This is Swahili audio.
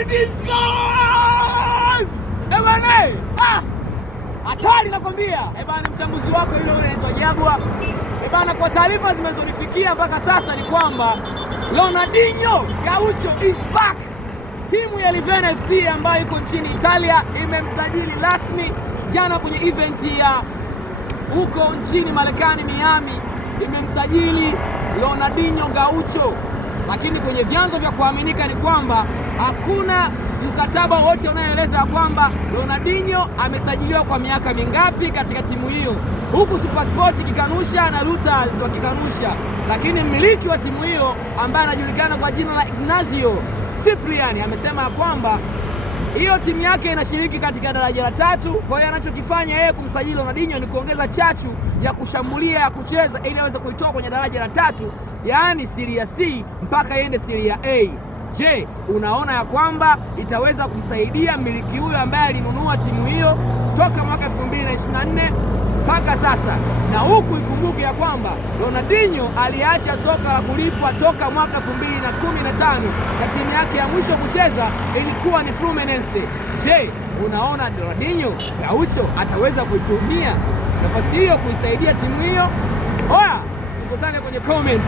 And it's gone! Ebane! Hatari nakwambia. Ebane, mchambuzi wako yule anaitwa Jagwa. Ebane, kwa taarifa zimezonifikia mpaka sasa ni kwamba Ronaldinho Gaucho is back. Timu ya Livorno FC ambayo iko nchini Italia imemsajili rasmi jana kwenye event ya huko nchini Marekani Miami, imemsajili Ronaldinho Gaucho, lakini kwenye vyanzo vya kuaminika ni kwamba hakuna mkataba wote unaoeleza kwamba Ronaldinho amesajiliwa kwa miaka mingapi katika timu hiyo, huku SuperSport kikanusha na Reuters wakikanusha, lakini mmiliki wa timu hiyo ambaye anajulikana kwa jina la Ignacio Cipriani amesema kwamba hiyo timu yake inashiriki katika daraja la 3. Kwa hiyo anachokifanya yeye kumsajili Ronaldinho ni kuongeza chachu ya kushambulia, ya kucheza, ili aweze kuitoa kwenye daraja la 3, yaani Serie C mpaka iende Serie A. Je, unaona ya kwamba itaweza kumsaidia mmiliki huyo ambaye alinunua timu hiyo toka mwaka 2024 mpaka sasa? Na huku ikumbuke ya kwamba Ronaldinho aliacha soka la kulipwa toka mwaka 2015 na timu yake ya mwisho kucheza ilikuwa ni Fluminense. Je, unaona Ronaldinho Gaucho ataweza kuitumia nafasi hiyo kuisaidia timu hiyo? Oya, tukutane kwenye comment.